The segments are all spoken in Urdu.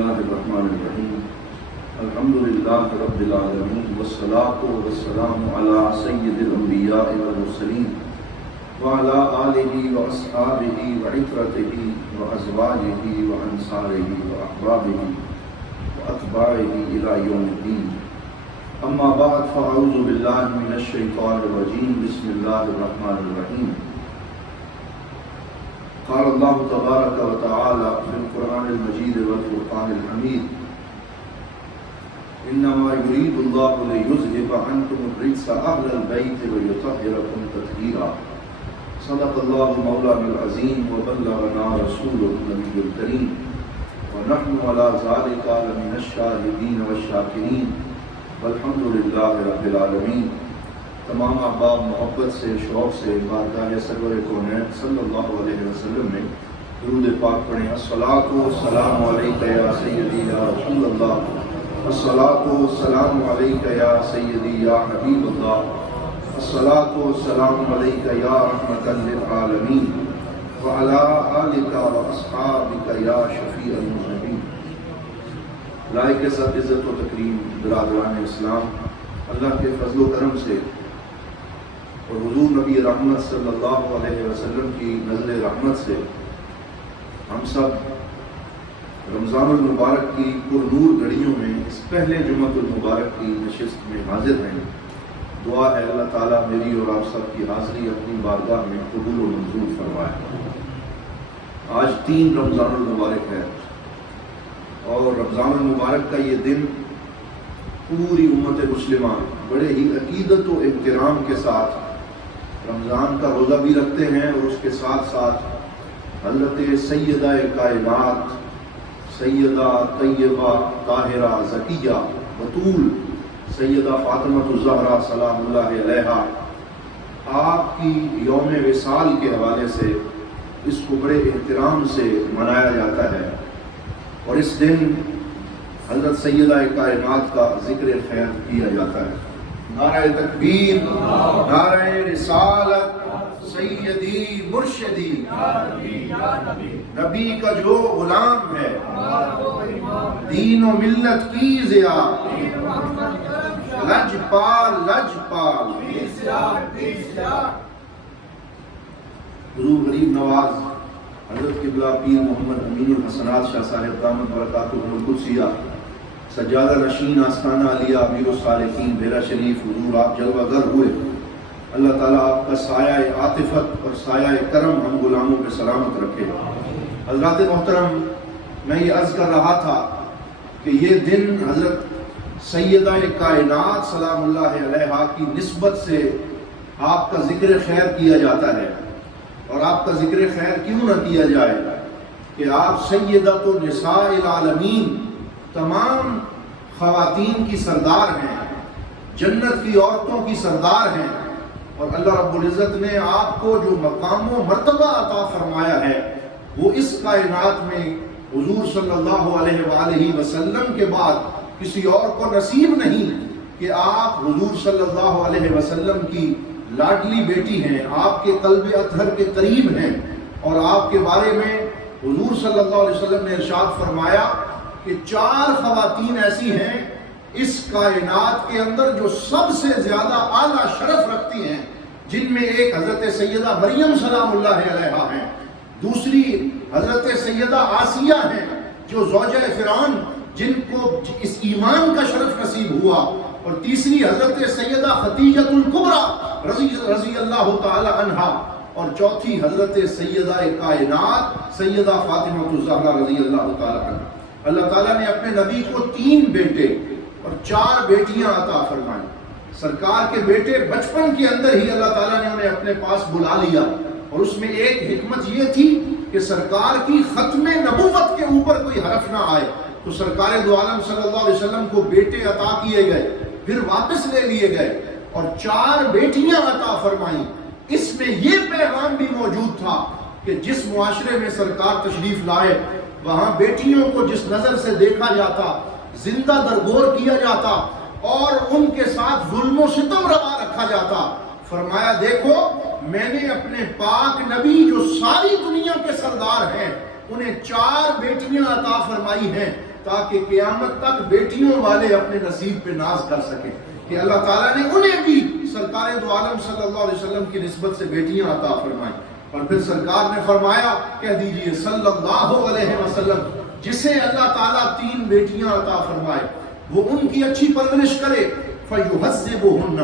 اللہ الرحمن الرحیم الحمد للہ رب العالمین والصلاة والسلام علی سید الانبیاء والمرسلین وعلی آلہ واصحابہ وعترتہ وازواجہ وانصارہ واحبابہ واتباعہ الی یوم الدین اما بعد فاعوذ باللہ من الشیطان الرجیم بسم اللہ الرحمن الرحیم قال اللہ تبارک و تعالی فی القرآن المجید والفرقان الحمید انما یرید اللہ لیذہب عنکم الرجس اہل البیت ویطہرکم تطہیرا صدق اللہ مولانا العظیم وبلغنا رسوله النبی الکریم ونحن علی ذلک لمن الشاہدین والشاکرین والحمد للہ رب العالمین۔ تمام احباب محبت سے شوق سے بارگاہ سرور کونین صلی اللہ علیہ وسلم میں درود پاک پڑھیں۔ الصلاۃ والسلام علیک یا سیدی یا رسول اللہ، الصلاۃ والسلام علیک یا سیدی یا حبیب اللہ، الصلاۃ والسلام علیک یا رحمۃ للعالمین وعلی آلک واصحابک یا شفیع المذنبین۔ لائق سب عزت و تکریم برادران اسلام، اللہ کے فضل و کرم سے اور حضور نبی رحمت صلی اللہ علیہ وسلم کی نظر رحمت سے ہم سب رمضان المبارک کی پرنور گھڑیوں میں اس پہلے جمعۃ المبارک کی نشست میں حاضر ہیں۔ دعا ہے اللہ تعالیٰ میری اور آپ سب کی حاضری اپنی بارگاہ میں قبول و منظور فرمائے۔ آج 3 رمضان المبارک ہے اور رمضان المبارک کا یہ دن پوری امت مسلمہ بڑے ہی عقیدت و احترام کے ساتھ رمضان کا روزہ بھی رکھتے ہیں اور اس کے ساتھ ساتھ حضرت سیدہ کائنات سیدہ طیبہ طاہرہ زکیہ بطول سیدہ فاطمۃ الزھرہ سلام اللہ علیہ آپ کی یوم وصال کے حوالے سے اس کو بڑے احترام سے منایا جاتا ہے، اور اس دن حضرت سیدہ کائنات کا ذکر خیر کیا جاتا ہے۔ نعرہ تکبیر، نعرہ رسالت، سیدی مرشدی، نبی کا جو غلام ہے، دین و ملت کی ضیاء، لج پال لج پال، حضور غریب نواز حضرت قبلہ پیر محمد امین الحسنات شاہ صاحب دامت برکاتہ القدسیہ سجادہ نشین آستانہ عالیہ امیر السالکین بھیرہ شریف حضور آپ جلوہ گر ہوئے۔ اللہ تعالیٰ آپ کا سایہ عاطفت اور سایہ کرم ہم غلاموں پہ سلامت رکھے۔ حضرات محترم، میں یہ عرض کر رہا تھا کہ یہ دن حضرت سیدہ کائنات سلام اللہ علیہ کی نسبت سے آپ کا ذکر خیر کیا جاتا ہے، اور آپ کا ذکر خیر کیوں نہ کیا جائے کہ آپ سیدۃ النساء العالمین، تمام خواتین کی سردار ہیں، جنت کی عورتوں کی سردار ہیں، اور اللہ رب العزت نے آپ کو جو مقام و مرتبہ عطا فرمایا ہے وہ اس کائنات میں حضور صلی اللہ علیہ وآلہ وسلم کے بعد کسی اور کو نصیب نہیں کہ آپ حضور صلی اللہ علیہ وسلم کی لاڈلی بیٹی ہیں، آپ کے قلب اطہر کے قریب ہیں، اور آپ کے بارے میں حضور صلی اللہ علیہ وسلم نے ارشاد فرمایا کہ 4 خواتین ایسی ہیں اس کائنات کے اندر جو سب سے زیادہ اعلیٰ شرف رکھتی ہیں، جن میں ایک حضرت سیدہ مریم سلام اللہ علیہا ہیں، دوسری حضرت سیدہ آسیہ ہیں جو زوجہ فرعون جن کو اس ایمان کا شرف نصیب ہوا، اور تیسری حضرت سیدہ خدیجۃ الکبریٰ رضی اللہ تعالی عنہا، اور چوتھی حضرت سیدہ کائنات سیدہ فاطمۃ الزہرہ رضی اللہ تعالی عنہ۔ اللہ تعالیٰ نے اپنے نبی کو 3 بیٹے اور 4 بیٹیاں عطا فرمائیں۔ سرکار کے بیٹے بچپن کے اندر ہی اللہ تعالیٰ نے انہیں اپنے پاس بلا لیا، اور اس میں ایک حکمت یہ تھی کہ سرکار کی ختم نبوت کے اوپر کوئی حرف نہ آئے، تو سرکار دو عالم صلی اللہ علیہ وسلم کو بیٹے عطا کیے گئے، پھر واپس لے لیے گئے اور 4 بیٹیاں عطا فرمائیں۔ اس میں یہ پیغام بھی موجود تھا کہ جس معاشرے میں سرکار تشریف لائے وہاں بیٹیوں کو جس نظر سے دیکھا جاتا، زندہ درگور کیا جاتا اور ان کے ساتھ ظلم و ستم روا رکھا جاتا، فرمایا دیکھو میں نے اپنے پاک نبی جو ساری دنیا کے سردار ہیں انہیں 4 بیٹیاں عطا فرمائی ہیں تاکہ قیامت تک بیٹیوں والے اپنے نصیب پہ ناز کر سکیں کہ اللہ تعالیٰ نے انہیں بھی سرکار دو عالم صلی اللہ علیہ وسلم کی نسبت سے بیٹیاں عطا فرمائیں۔ اور پھر سرکار نے فرمایا، کہہ دیجئے صلی اللہ علیہ وسلم، جسے اللہ تعالیٰ 3 بیٹیاں عطا فرمائے وہ ان کی اچھی پرورش کرے، فَيُعَذِّبُهُنَّ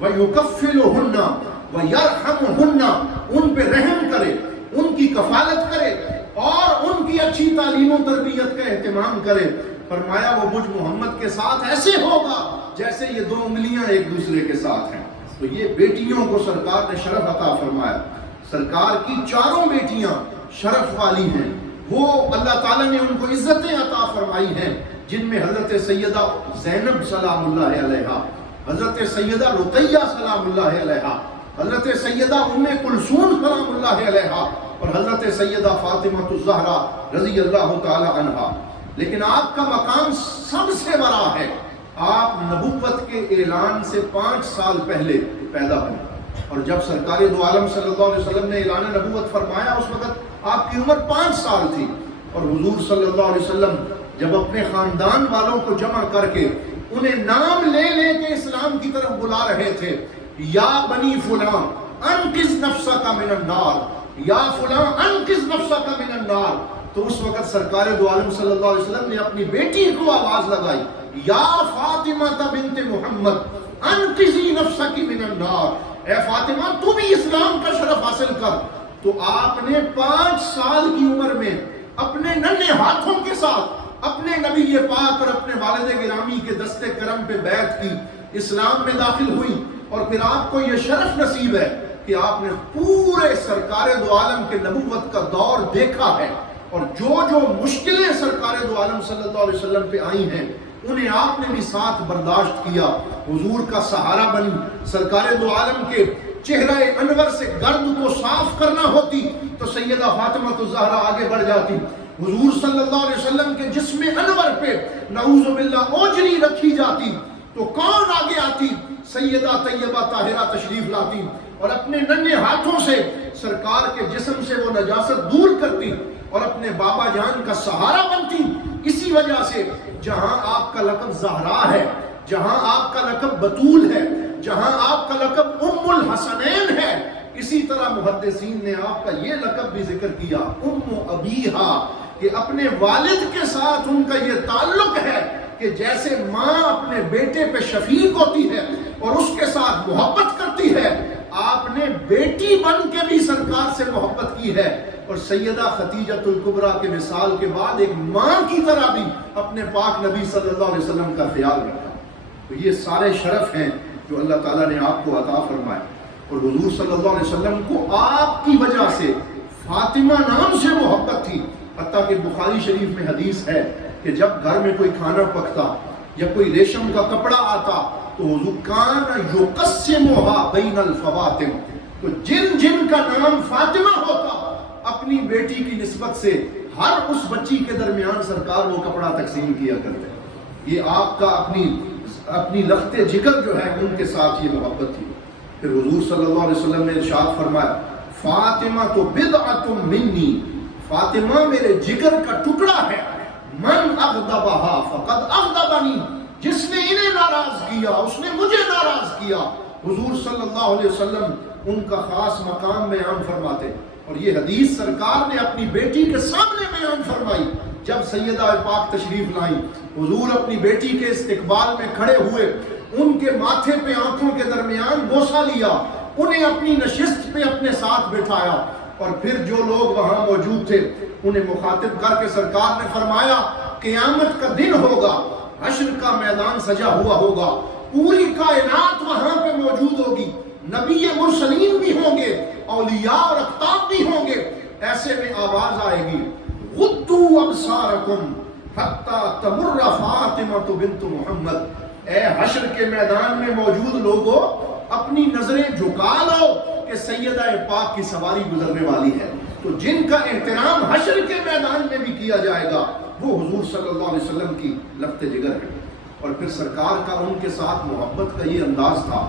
وَيُكَفِّلُهُنَّ وَيَرْحَمُهُنَّ، ان پہ رحم کرے، ان کی کفالت کرے اور ان کی اچھی تعلیم و تربیت کا اہتمام کرے۔ فرمایا وہ مجھ محمد کے ساتھ ایسے ہوگا جیسے یہ 2 انگلیاں ایک دوسرے کے ساتھ ہیں۔ تو یہ بیٹیوں کو سرکار نے شرف عطا فرمایا۔ سرکار کی 4 بیٹیاں شرف والی ہیں، وہ اللہ تعالیٰ نے ان کو عزتیں عطا فرمائی ہیں، جن میں حضرت سیدہ زینب سلام اللہ علیہا، حضرت سیدہ رقیہ سلام اللہ علیہا، حضرت سیدہ ام کلثوم سلام اللہ علیہا اور حضرت سیدہ فاطمۃ الزھرہ رضی اللہ تعالی عنہا۔ لیکن آپ کا مقام سب سے بڑا ہے، آپ نبوت کے اعلان سے 5 سال پہلے پیدا ہوئے، اور جب سرکار دو عالم صلی اللہ علیہ وسلم نے اعلان نبوت فرمایا اس وقت آپ کی عمر 5 سال تھی، اور حضور صلی اللہ علیہ وسلم جب اپنے خاندان والوں کو جمع کر کے انہیں نام لے لے کے اسلام کی طرف بلا رہے تھے، یا بنی فلاں انقذ نفسک من النار، یا فلاں انقذ نفسک من النار، تو اس وقت سرکار دو عالم صلی اللہ علیہ وسلم نے اپنی بیٹی کو آواز لگائی، یا فاطمہ بنت محمد انقذی نفسک من النار، اے فاطمہ تو بھی اسلام کا شرف حاصل کر۔ تو آپ نے 5 سال کی عمر میں اپنے ننھے ہاتھوں کے ساتھ اپنے نبی پاک اور اپنے والد گرامی کے دستے کرم پہ بیعت کی، اسلام میں داخل ہوئی، اور پھر آپ کو یہ شرف نصیب ہے کہ آپ نے پورے سرکار دو عالم کے نبوت کا دور دیکھا ہے، اور جو مشکلیں سرکار دو عالم صلی اللہ علیہ وسلم پہ آئی ہیں انہیں آپ نے بھی ساتھ برداشت کیا، حضور کا سہارا بنی۔ سرکار دو عالم کے چہرہ انور سے گرد کو صاف کرنا ہوتی تو سیدہ فاطمۃ الزہرا آگے بڑھ جاتی، حضور صلی اللہ علیہ وسلم کے جسم انور پہ نعوذ باللہ اوجری رکھی جاتی تو کون آگے آتی؟ سیدہ طیبہ طاہرہ تشریف لاتی اور اپنے ننھے ہاتھوں سے سرکار کے جسم سے وہ نجاست دور کرتی اور اپنے بابا جان کا سہارا بنتی۔ اسی وجہ سے جہاں آپ کا لقب زہرا ہے، جہاں آپ کا لقب بطول ہے، جہاں آپ کا لقب ام الحسنین ہے، اسی طرح محدثین نے آپ کا یہ لقب بھی ذکر کیا ام ابیہا، کہ اپنے والد کے ساتھ ان کا یہ تعلق ہے کہ جیسے ماں اپنے بیٹے پہ شفیق ہوتی ہے اور اس کے ساتھ محبت کرتی ہے، آپ نے بیٹی بن کے بھی سرکار سے محبت کی ہے، اور سیدہ خدیجۃ الکبریٰ کے وصال کے بعد ایک ماں کی طرح بھی اپنے پاک نبی صلی اللہ علیہ وسلم کا خیال رکھا۔ تو یہ سارے شرف ہیں جو اللہ تعالیٰ نے آپ کو عطا فرمائے، اور حضور صلی اللہ علیہ وسلم کو آپ کی وجہ سے فاطمہ نام سے محبت تھی، حتیٰ کہ بخاری شریف میں حدیث ہے کہ جب گھر میں کوئی کھانا پکتا یا کوئی ریشم کا کپڑا آتا تو حضور کان یقسمھا بین الفواطم، تو جن جن کا نام فاطمہ ہوتا اپنی بیٹی کی نسبت سے ہر اس بچی کے درمیان سرکار وہ کپڑا تقسیم کیا کرتے۔ یہ آپ کا اپنی لخت جگر جو ہے ان کے ساتھ یہ محبت تھی۔ پھر حضور صلی اللہ علیہ وسلم نے ارشاد فرمایا، فاطمہ تو بضعۃ منی، فاطمہ میرے جگر کا ٹکڑا ہے، من اغضبہا فقد اغضبنی، جس نے انہیں ناراض کیا اس نے مجھے ناراض کیا۔ حضور صلی اللہ علیہ وسلم ان کا خاص مقام بیان فرماتے، اور یہ حدیث سرکار نے اپنی بیٹی کے سامنے بیان فرمائی جب سیدہ پاک تشریف لائیں۔ حضور اپنی بیٹی کے استقبال میں کھڑے ہوئے، ان کے ماتھے پہ آنکھوں کے درمیان بوسہ لیا، انہیں اپنی نشست پہ اپنے ساتھ بٹھایا، اور پھر جو لوگ وہاں موجود تھے انہیں مخاطب کر کے سرکار نے فرمایا، قیامت کا دن ہوگا، حشر کا میدان سجا ہوا ہوگا، پوری کائنات وہاں پہ موجود ہوگی، نبی مرسلین بھی ہوں گے، اولیاء اور اقطاب بھی ہوں گے، ایسے میں آواز آئے گی، غضوا ابصارکم حتی تمر فاطمۃ بنت محمد، اے حشر کے میدان میں موجود لوگوں اپنی نظریں جھکا لو کہ سیدہ پاک کی سواری گزرنے والی ہے۔ تو جن کا احترام حشر کے میدان میں بھی کیا جائے گا وہ حضور صلی اللہ علیہ وسلم کی لفت جگر ہے۔ اور پھر سرکار کا ان کے ساتھ محبت کا یہ انداز تھا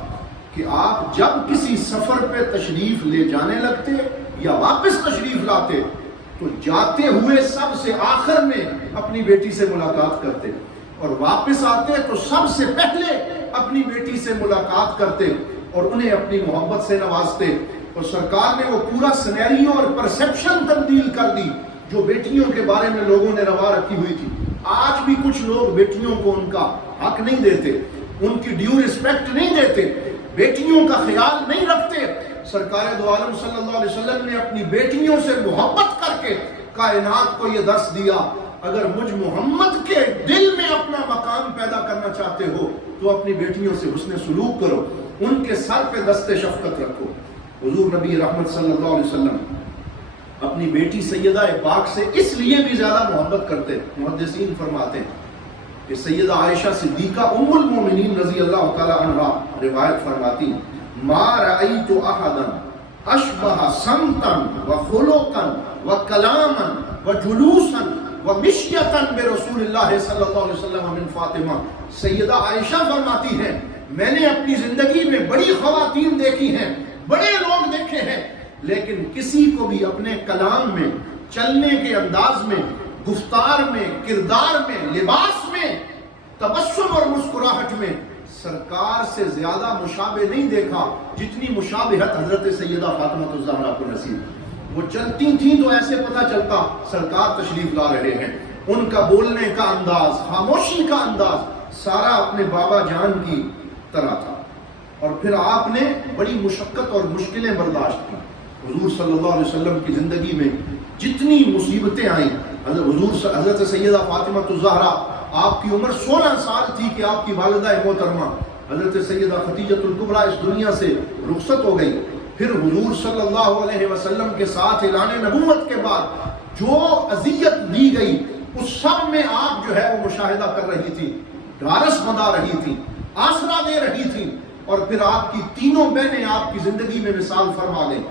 کہ آپ جب کسی سفر پہ تشریف لے جانے لگتے یا واپس تشریف لاتے تو جاتے ہوئے سب سے آخر میں اپنی بیٹی سے ملاقات کرتے اور واپس آتے تو سب سے پہلے اپنی بیٹی سے ملاقات کرتے اور انہیں اپنی محبت سے نوازتے. اور سرکار نے وہ پورا سینیریو اور پرسیپشن تبدیل کر دی جو بیٹیوں کے بارے میں لوگوں نے روا رکھی ہوئی تھی. آج بھی کچھ لوگ بیٹیوں کو ان کا حق نہیں دیتے, ان کی ڈیو رسپیکٹ نہیں دیتے, بیٹیوں کا خیال نہیں رکھتے. سرکار دو عالم صلی اللہ علیہ وسلم نے اپنی بیٹیوں سے محبت کر کے کائنات کو یہ درس دیا, اگر مجھ محمد کے دل میں اپنا مقام پیدا کرنا چاہتے ہو تو اپنی بیٹیوں سے حسن سلوک کرو, ان کے سر پہ دست شفقت رکھو. حضور نبی رحمت صلی اللہ علیہ وسلم اپنی بیٹی سیدہ پاک سے اس لیے بھی زیادہ محبت کرتے. محدثین فرماتے ہیں کہ سیدہ عائشہ صدیقہ ام المومنین رضی اللہ تعالی عنہا روایت فرماتی ما رأیت احدا اشبہ سمتا وخلقا وکلاما وجلوسا ومشیتا برسول اللہ صلی اللہ علیہ وسلم من فاطمہ. سیدہ عائشہ فرماتی ہیں میں نے اپنی زندگی میں بڑی خواتین دیکھی ہیں, بڑے لوگ دیکھے ہیں, لیکن کسی کو بھی اپنے کلام میں, چلنے کے انداز میں, گفتار میں, کردار میں, لباس میں, تبسم اور مسکراہٹ میں سرکار سے زیادہ مشابہ نہیں دیکھا جتنی مشابہت حضرت سیدہ فاطمۃ الزہرا کو نصیب. وہ چلتی تھیں تو ایسے پتہ چلتا سرکار تشریف لا رہے ہیں. ان کا بولنے کا انداز, خاموشی کا انداز سارا اپنے بابا جان کی طرح تھا. اور پھر آپ نے بڑی مشقت اور مشکلیں برداشت کی. حضور صلی اللہ علیہ وسلم کی زندگی میں جتنی مصیبتیں آئیں, حضرت سیدہ فاطمۃ الزہرا آپ کی عمر 16 سال تھی کہ آپ کی والدہ محترمہ حضرت سیدہ خدیجۃ الکبریٰ اس دنیا سے رخصت ہو گئی. پھر حضور صلی اللہ علیہ وسلم کے ساتھ اعلان نبوت کے بعد جو اذیت دی گئی اس سب میں آپ جو ہے وہ مشاہدہ کر رہی تھی, ڈھارس بندھا رہی تھی, آسرا دے رہی تھی. اور پھر آپ کی تینوں بہنیں آپ کی زندگی میں مثال فرما گئیں.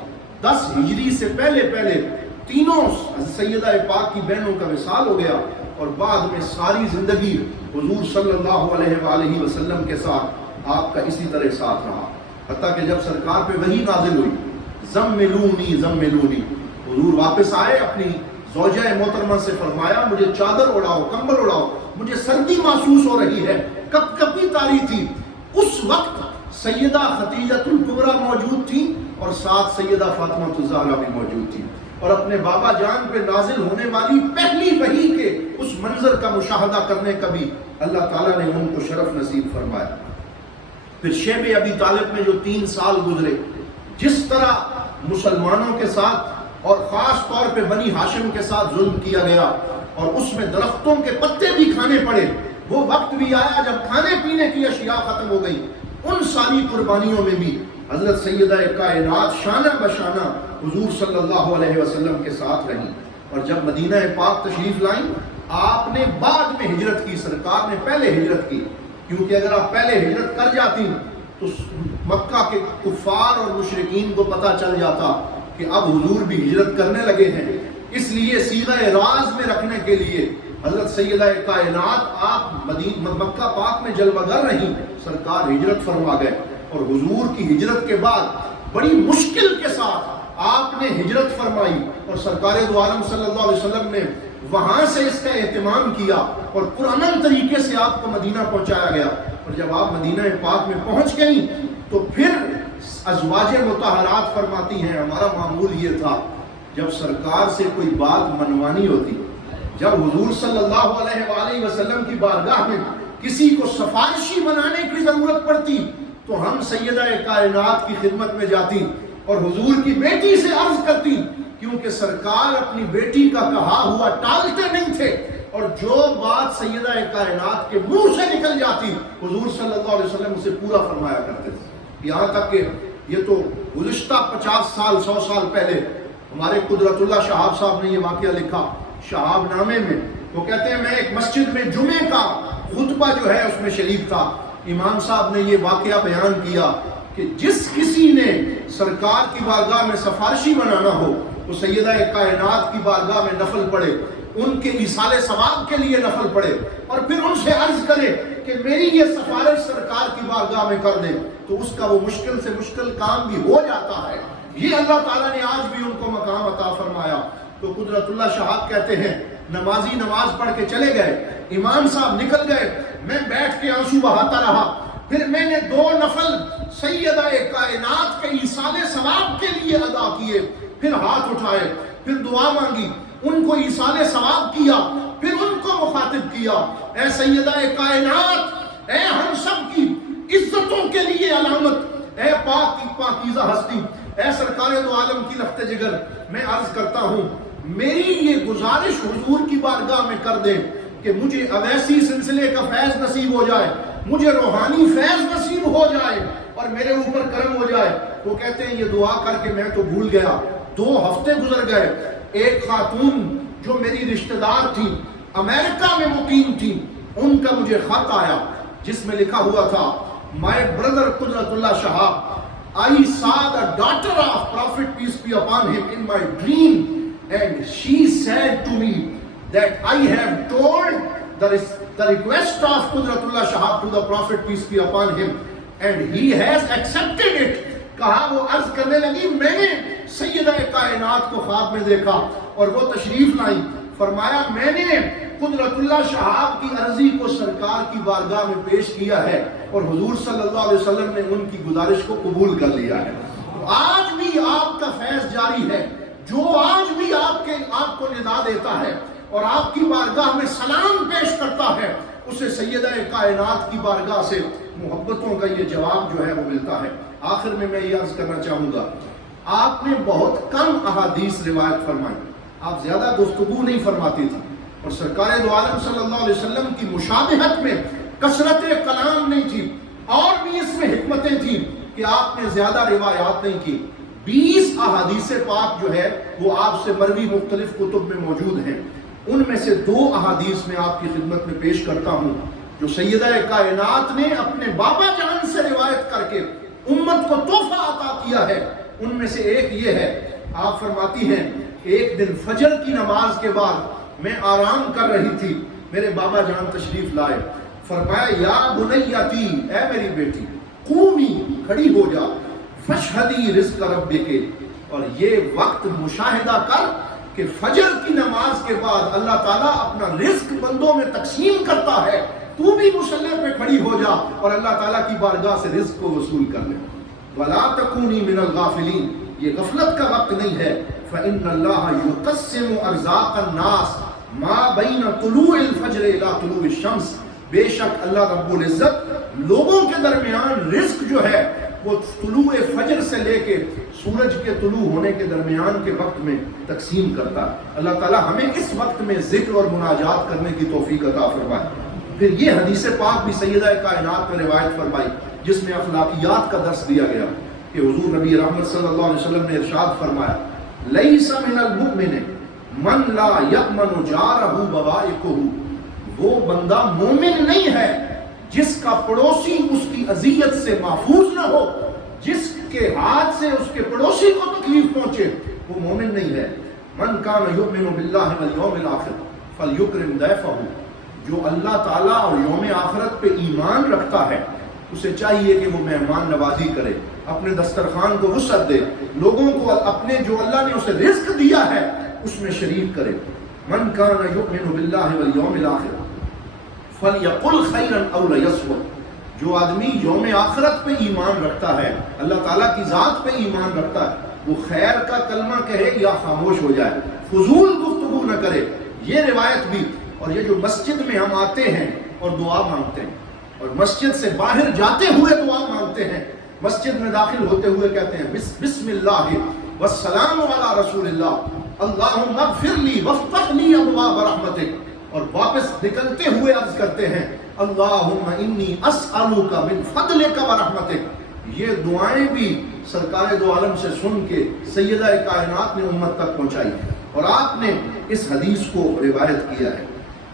10 ہجری سے پہلے تینوں سیدہ پاک کی بہنوں کا مثال ہو گیا. اور بعد میں ساری زندگی حضور صلی اللہ علیہ وآلہ وسلم کے ساتھ آپ کا اسی طرح ساتھ رہا, حتیٰ کہ جب سرکار پہ وحی نازل ہوئی زملونی زملونی, حضور واپس آئے اپنی زوجہ محترمہ سے فرمایا مجھے چادر اڑاؤ, کمبل اڑاؤ, مجھے سردی محسوس ہو رہی ہے, کپ کپی تاری تھی. اس وقت سیدہ خدیجۃ الکبریٰ موجود تھی اور ساتھ سیدہ فاطمۃ الزہرا بھی موجود تھی, اور اپنے بابا جان پہ نازل ہونے والی پہلی وحی کے اس منظر کا مشاہدہ کرنے کا بھی اللہ تعالیٰ نے ان کو شرف نصیب فرمایا. پھر شیب ابی طالب میں جو 3 سال گزرے, جس طرح مسلمانوں کے ساتھ اور خاص طور پہ بنی ہاشم کے ساتھ ظلم کیا گیا اور اس میں درختوں کے پتے بھی کھانے پڑے, وہ وقت بھی آیا جب کھانے پینے کی اشیاء ختم ہو گئی. ان ساری قربانیوں میں بھی حضرت سیدہ کائنات شانہ بشانہ حضور صلی اللہ علیہ وسلم کے ساتھ رہیں. اور جب مدینہ پاک تشریف لائیں آپ نے بعد میں ہجرت کی, سرکار نے پہلے ہجرت کی, کیونکہ اگر آپ پہلے ہجرت کر جاتی تو مکہ کے کفار اور مشرکین کو پتہ چل جاتا کہ اب حضور بھی ہجرت کرنے لگے ہیں. اس لیے صیغہ راز میں رکھنے کے لیے حضرت سیدہ کائنات آپ مکہ پاک میں جلوہ گر رہیں, سرکار ہجرت فرما گئے. اور حضور کی ہجرت کے بعد بڑی مشکل کے ساتھ آپ نے ہجرت فرمائی اور سرکار دو عالم صلی اللہ علیہ وسلم نے وہاں سے اس کا اہتمام کیا اور پرامن طریقے سے آپ کو مدینہ پہنچایا گیا. اور جب آپ مدینہ پاک میں پہنچ گئیں تو پھر ازواج مطہرات فرماتی ہیں ہمارا معمول یہ تھا جب سرکار سے کوئی بات منوانی ہوتی, جب حضور صلی اللہ علیہ وآلہ وسلم کی بارگاہ میں کسی کو سفارشی بنانے کی ضرورت پڑتی تو ہم سیدہ کائنات کی خدمت میں جاتی اور حضور کی بیٹی سے عرض کرتی, کیونکہ سرکار اپنی بیٹی کا کہا ہوا ٹالتے نہیں تھے, اور جو بات سیدہ کائنات کے منہ سے نکل جاتی حضور صلی اللہ علیہ وسلم اسے پورا فرمایا کرتے تھے. یہاں تک کہ یہ تو گزشتہ 50 سال 100 سال پہلے ہمارے قدرت اللہ شہاب صاحب نے یہ واقعہ لکھا شہاب نامے میں. وہ کہتے ہیں میں ایک مسجد میں جمعے کا خطبہ جو ہے اس میں شریف تھا, امام صاحب نے یہ واقعہ بیان کیا کہ جس کسی نے سرکار کی بارگاہ میں سفارشی بنانا ہو وہ سیدہ کائنات کی بارگاہ میں نفل پڑھے, ان کے ایصال ثواب کے لیے نفل پڑھے اور پھر ان سے عرض کرے کہ میری یہ سفارش سرکار کی بارگاہ میں کر دیں, تو اس کا وہ مشکل سے مشکل کام بھی ہو جاتا ہے. یہ اللہ تعالیٰ نے آج بھی ان کو مقام عطا فرمایا. تو قدرت اللہ شہاب کہتے ہیں نمازی نماز پڑھ کے چلے گئے، امام صاحب نکل گئے، میں بیٹھ کے آنسو بہاتا رہا، پھر میں نے 2 نفل سیدہ کائنات کے ایصال ثواب کے لیے ادا کیے، پھر ہاتھ اٹھائے، پھر دعا مانگی، ان کو ایصال ثواب کیا، پھر ان کو مخاطب کیا، اے سیدہ کائنات، اے ہم سب کی عزتوں کے لیے علامت، اے پاکیزہ ہستی، اے سرکار دو عالم کی رخت جگر، میں عرض کرتا ہوں میری یہ گزارش حضور کی بارگاہ میں کر دیں کہ مجھے اویسی سلسلے کا فیض نصیب ہو جائے، مجھے روحانی فیض نصیب ہو جائے اور میرے اوپر کرم ہو جائے۔ وہ کہتے ہیں یہ دعا کر کے میں تو بھول گیا، 2 ہفتے گزر گئے، ایک خاتون جو میری رشتہ دار تھی، امریکہ میں مقیم تھی، ان کا مجھے خط آیا جس میں لکھا ہوا تھا My brother قدرت اللہ شہاب, I saw the daughter of Prophet peace be upon him in my dream, and she said to me that I have told the request of Qudratullah Shahab to the Prophet peace be upon him, and he has accepted it. کہا وہ عرض کرنے لگی میں نے سیدہ کائنات کو خواب میں دیکھا اور وہ تشریف لائی، فرمایا میں نے قدرت اللہ شہاب کی عرضی کو سرکار کی بارگاہ میں پیش کیا ہے اور حضور صلی اللہ علیہ وسلم نے ان کی گزارش کو قبول کر لیا ہے۔ آج بھی آپ کا فیض جاری ہے، جو آج بھی آپ کو ندا دیتا ہے اور آپ کی بارگاہ میں سلام پیش کرتا ہے، اسے سیدہ کائنات کی بارگاہ سے محبتوں کا یہ جواب جو ہے وہ ملتا ہے۔ آخر میں یہ عرض کرنا چاہوں گا، آپ نے بہت کم احادیث روایت فرمائی، آپ زیادہ گفتگو نہیں فرماتی تھی، اور سرکار دو عالم صلی اللہ علیہ وسلم کی مشابہت میں کثرت کلام نہیں تھی، اور بھی اس میں حکمتیں تھیں کہ آپ نے زیادہ روایات نہیں کی۔ 20 احادیث پاک جو ہے وہ آپ سے مروی مختلف کتب میں موجود ہیں، ان میں سے 2 احادیث میں آپ کی خدمت میں پیش کرتا ہوں جو سیدہ کائنات نے اپنے بابا جان سے روایت کر کے امت کو تحفہ عطا کیا ہے۔ ان میں سے ایک یہ ہے، آپ فرماتی ہیں ایک دن فجر کی نماز کے بعد میں آرام کر رہی تھی، میرے بابا جان تشریف لائے، فرمایا یا بنیتی، اے میری بیٹی، قومی، کھڑی ہو جا، فشہدی رزق ربک، اور یہ وقت مشاہدہ کر کہ فجر کی نماز کے بعد اللہ تعالیٰ اپنا رزق بندوں میں تقسیم کرتا ہے، تو بھی مصلی پہ کھڑی ہو جا اور اللہ تعالیٰ کی بارگاہ سے رزق کو وصول کر لے۔ وَلَا تَكُونِي مِنَ الْغَافِلِينَ، یہ غفلت کا وقت نہیں ہے۔ فَإِنَّ اللَّهَ يُقَسِّمُ أَرْزَاقَ النَّاسِ مَا بَيْنَ طُلُوعِ الْفَجْرِ إِلَى طُلُوعِ الشَّمْسِ، بے شک اللہ رب العزت لوگوں کے درمیان رزق جو ہے وہ طلوع فجر سے لے کے سورج کے طلوع ہونے کے درمیان کے وقت میں تقسیم کرتا ہے۔ اللہ تعالیٰ ہمیں اس وقت میں ذکر اور مناجات کرنے کی توفیق عطا فرمائے۔ پھر یہ حدیث پاک بھی سیدہ کائنات میں روایت فرمائی جس میں اخلاقیات کا درس دیا گیا کہ حضور نبی رحمت صلی اللہ علیہ وسلم نے ارشاد فرمایا لیس من المؤمن من لا یأمن جارہ بوائقہ، وہ بندہ مومن نہیں ہے جس کا پڑوسی اس کی اذیت سے محفوظ نہ ہو، جس کے ہاتھ سے اس کے پڑوسی کو تکلیف پہنچے، وہ مومن نہیں ہے۔ من کان یؤمن باللہ والیوم الآخر فلیکرم ضیفہ، جو اللہ تعالیٰ اور یوم آخرت پہ ایمان رکھتا ہے اسے چاہیے کہ وہ مہمان نوازی کرے، اپنے دسترخوان کو وسعت دے، لوگوں کو اپنے جو اللہ نے اسے رزق دیا ہے اس میں شریک کرے۔ من کان یؤمن باللہ والیوم الآخر فلیقل خیرا او لیصمت، جو آدمی یوم آخرت پہ ایمان رکھتا ہے، اللہ تعالیٰ کی ذات پہ ایمان رکھتا ہے، وہ خیر کا کلمہ کہے یا خاموش ہو جائے، فضول گفتگو نہ کرے۔ یہ روایت بھی، اور یہ جو مسجد میں ہم آتے ہیں اور دعا مانگتے ہیں اور مسجد سے باہر جاتے ہوئے دعا مانگتے ہیں، مسجد میں داخل ہوتے ہوئے کہتے ہیں بسم اللہ والسلام علی رسول اللہ، اللہم اغفر لی وافتح لی ابواب رحمتک، اور واپس نکلتے ہوئے عرض کرتے ہیں اللہم انی اسألک من فضلک ورحمتک۔ یہ دعائیں بھی سرکار دو عالم سے سن کے سیدہ کائنات نے امت تک پہنچائی اور آپ نے اس حدیث کو روایت کیا ہے۔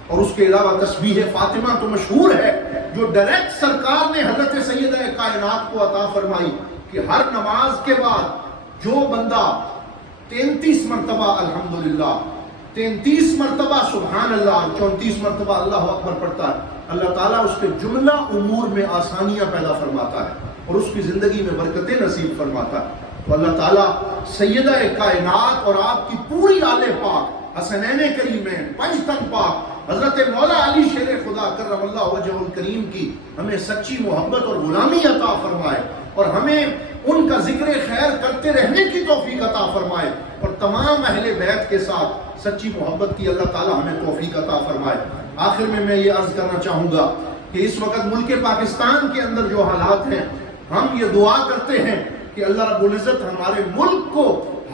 اور اس کے علاوہ تسبیح فاطمہ تو مشہور ہے جو ڈائریکٹ سرکار نے حضرت سیدہ کائنات کو عطا فرمائی کہ ہر نماز کے بعد جو بندہ 33 مرتبہ الحمدللہ، 33 مرتبہ سبحان اللہ، 34 مرتبہ اللہ اکبر پڑھتا ہے، اللہ تعالیٰ اس کے جملہ امور میں آسانیاں پیدا فرماتا ہے اور اس کی زندگی میں برکتیں نصیب فرماتا ہے۔ تو اللہ تعالیٰ سیدہ کائنات اور آپ کی پوری آل پاک، حسنین کریمین، پنج تن پاک، حضرت مولا علی شیر خدا کرم اللہ وجہ الکریم کی ہمیں سچی محبت اور غلامی عطا فرمائے، اور ہمیں ان کا ذکر خیر کرتے رہنے کی توفیق عطا فرمائے، اور تمام اہل بیت کے ساتھ سچی محبت کی اللہ تعالیٰ ہمیں توفیق عطا فرمائے۔ آخر میں یہ عرض کرنا چاہوں گا کہ اس وقت ملک پاکستان کے اندر جو حالات ہیں، ہم یہ دعا کرتے ہیں کہ اللہ رب العزت ہمارے ملک کو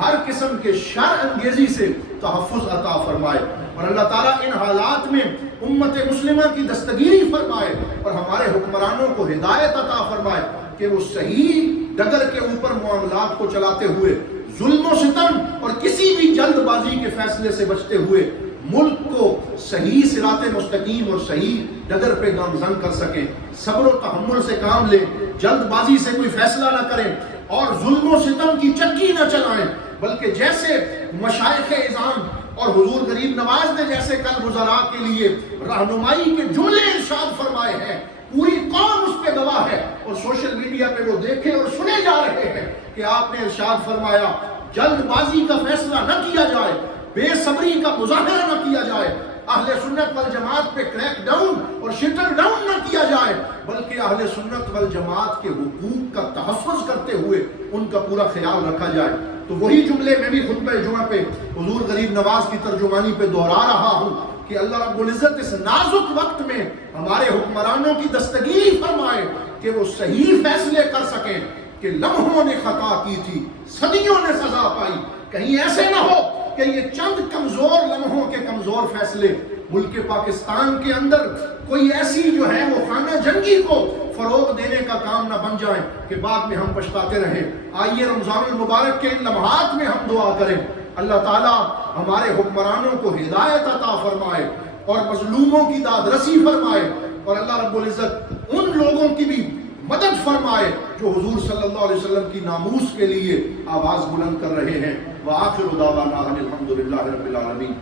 ہر قسم کے شر انگیزی سے تحفظ عطا فرمائے، اور اللہ تعالیٰ ان حالات میں امت مسلمہ کی دستگیری فرمائے، اور ہمارے حکمرانوں کو ہدایت عطا فرمائے کہ وہ صحیح ڈگر کے اوپر معاملات کو چلاتے ہوئے ظلم و ستم اور کسی بھی جلد بازی کے فیصلے سے بچتے ہوئے ملک کو صحیح صراط مستقیم اور صحیح ڈگر پہ گامزن کر سکیں، صبر و تحمل سے کام لیں، جلد بازی سے کوئی فیصلہ نہ کریں، اور ظلم و ستم کی چکی نہ چلائیں، بلکہ جیسے مشائخ اعظام اور حضور غریب نواز نے جیسے کل وزراء کے لیے رہنمائی کے جملے ارشاد فرمائے ہیں، پوری قوم اس پہ گواہ ہے، اور سوشل میڈیا پہ وہ دیکھے اور سنے جا رہے ہیں کہ آپ نے ارشاد فرمایا جلد بازی کا فیصلہ نہ کیا جائے، بے صبری کا مظاہرہ نہ کیا جائے، اہل سنت والجماعت پہ کریک ڈاؤن اور شٹر ڈاؤن نہ کیا جائے، بلکہ اہل سنت والجماعت کے حقوق کا تحفظ کرتے ہوئے ان کا پورا خیال رکھا جائے۔ تو وہی جملے میں بھی خطبہ جمعہ پہ حضور غریب نواز کی ترجمانی پہ دہرا رہا ہوں کہ اللہ رب العزت اس نازک وقت میں ہمارے حکمرانوں کی دستگیری فرمائے کہ وہ صحیح فیصلے کر سکیں، کہ لمحوں نے خطا کی تھی، صدیوں نے سزا پائی، کہیں ایسے نہ ہو کہ یہ چند کمزور لمحوں کے کمزور فیصلے ملک پاکستان کے اندر کوئی ایسی جو ہے وہ خانہ جنگی کو فروغ دینے کا کام نہ بن جائیں کہ بعد میں ہم پچھتاتے رہیں۔ آئیے رمضان المبارک کے ان لمحات میں ہم دعا کریں، اللہ تعالیٰ ہمارے حکمرانوں کو ہدایت عطا فرمائے اور مظلوموں کی داد رسی فرمائے، اور اللہ رب العزت ان لوگوں کی بھی مدد فرمائے جو حضور صلی اللہ علیہ وسلم کی ناموس کے لیے آواز بلند کر رہے ہیں۔ وآخر دعوانا ان الحمد للہ رب العالمین۔